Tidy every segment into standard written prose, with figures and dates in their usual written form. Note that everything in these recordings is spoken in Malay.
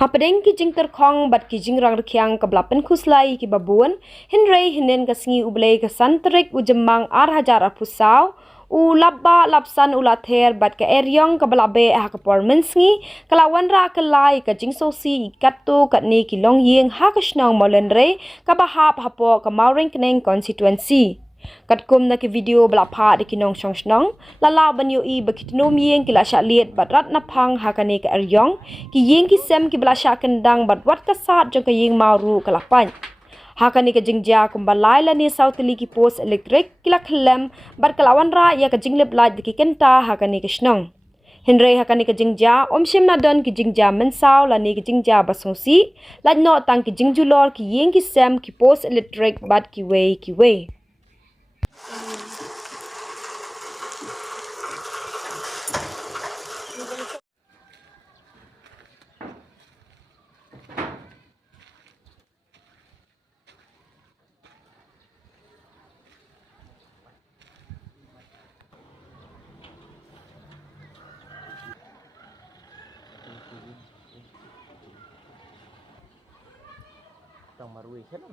Hapadeng ki jing terkhong bat ki jing rang rekyang keblapen kuslai ki babun, Mawlynrei hinen kasingi ublei kesanterik ujemang hajar apusau, u Lapbah lapsan ula Ther bat ke Eriong ke belabe kapor mensengi, kelawan ra kelai ke jing sosi ikat tu kat ni ki long ying hakasnong Mawlynrei ke bahap hapo ke Mawlynrei keneng konstituensi. Kat kum na ki video belapha de kinong song lala banyo I baki Tnum yeng ki la sha liet bat rat na phang hakane ke Eriong ki yeng ki sem ki bla sha kendang bat wat ka sat jong ka yeng mauru ka lapan hakane ke jingja kum balai la ni sautli ki pos elektrik ki la Khyllem bat kelawan ra ya ka jinglep laj de ki kenta hakane ke snong Mawlynrei hakane ke jingja omshim na don ki jingja mensau la ni ki jingja basongsi laj no tang ki jingjulor ki yeng ki sem ki pos elektrik bat ki wei Tong marui Khyllem.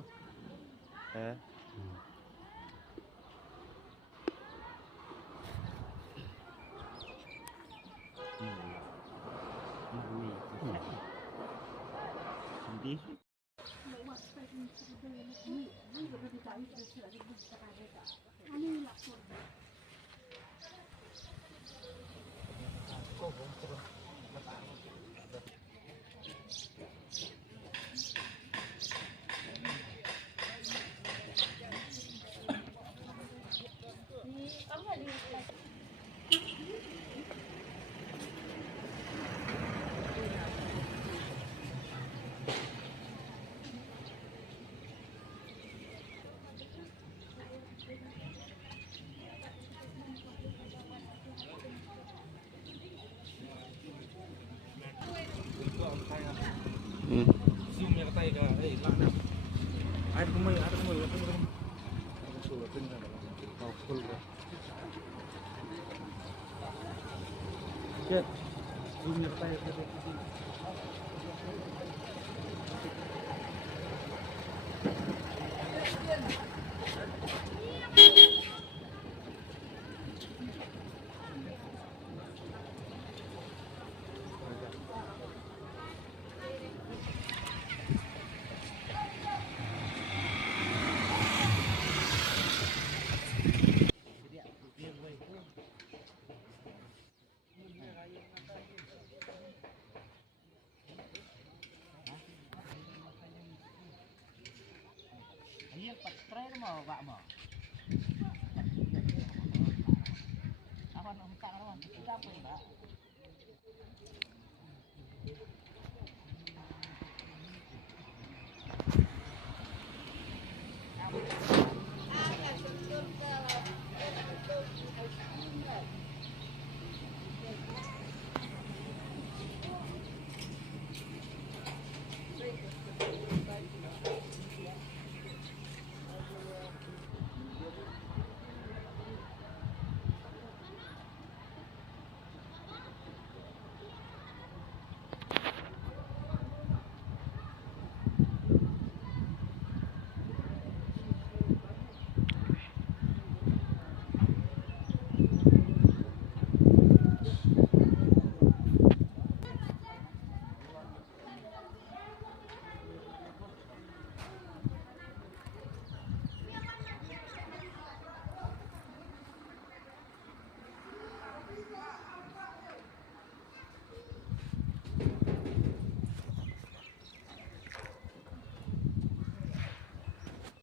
Iya, patrai mau pak mau. Apa nak minta orang? Kita pun tak.